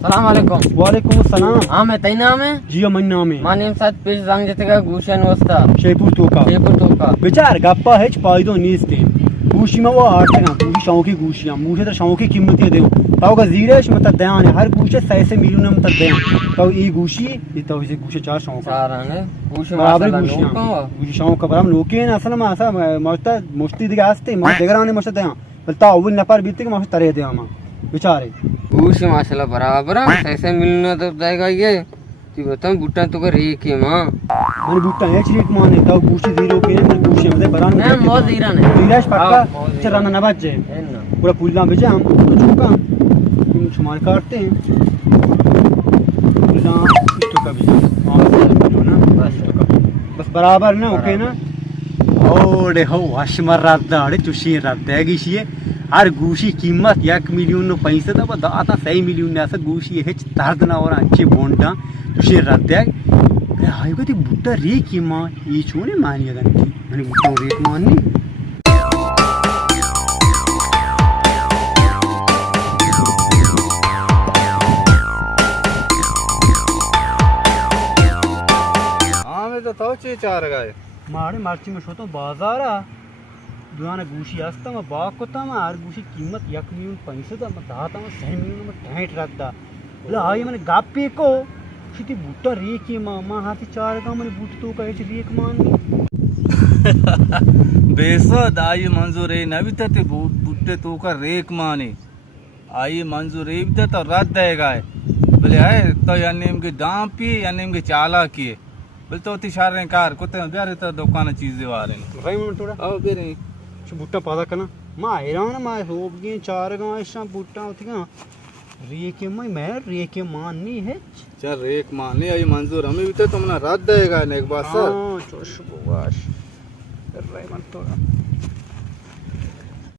सलाम वालेकुम। वालेकुम अस्सलाम। हाँ मैं तई नाम है जी mein नाम है मानेम साथ पेश जांग जते गुशन वस्ता शेपुर तोका बेचार गप्पा है पायदो नीस्ते गूशी में वो आठ का पूरी शौकी गूशियां मुझे तो शौकी कीमत दे ताऊ का जीरेश मत दयान है हर गूशे सही से मिलियन मत दयान ताऊ ई गूशी ये ताऊ से गूशे चार शौक चार आने गूशी बराबर माशाल्लाह गूशियां नो गूशी शौक का बराबर लोके ने असल में ऐसा मस्ता मुश्ती दिखे आस्ते मत देगराने मत दयान बलता वो नपर बीते के मस्त तरे दे हम बेचारे गूशी माशाल्लाह बराबर सही से मिलना तो जाएगा ये कि बताऊं बुट्टा तो कर रही के मां मैंने बुट्टा है चीट माने ताऊ गूशी जीरो के ने गूशी में बरान मैं बहुत जीरा ने जीराश पक्का चराना ना बचे पूरा पुल्ला बेचे हम चुका हम शुमार काटते हैं पुल्ला इसको का भी ना बस बराबर ना ओके ना ओडे हो हशमर रात चुशी रात गिशिये हर गूशी कीमत 1 मिलियन पैसे तो दाता 6 मिलियन ऐसा गूशी है तर्द ना और अच्छे बोंडा चुशी रात हाई को बुट्टा रे की मां ये छोने मानिया मैंने बुट्टा रेट माननी तो चार गाय मारे मार्ची में सोतो बाजार दुआना गूशी आस्ता में बाग को ता हर गूशी कीमत 1 मिलियन पैसे तो मैं दाता में 6 मिलियन में ढांट रखदा बोले आई मैंने गापे को किती बूटा रे की मामा हाथी चार का मैंने बूट तो कहे रेक मान बेसद आई मंजूर है नबी ते बूटे तो का रेक माने आई मंजूर है भी तो रद्द देगा बोले है तो यानी के दाम पी यानी के चाला किए बोले तो तिशारे कार कुत्ते बेरे तो दुकान चीजें आ रहे भाई मैं थोड़ा आओ बेरे बूटा पादा करना मां हैरान मां होब गए चार गांव ऐसा बूटा उठगा रे के मैं रे के माननी है चल रेक माने आई मंजूर हमें भी तो तुमने रद्द देगा एक बार सर हां चोश बुवाश कर रहे मन थोड़ा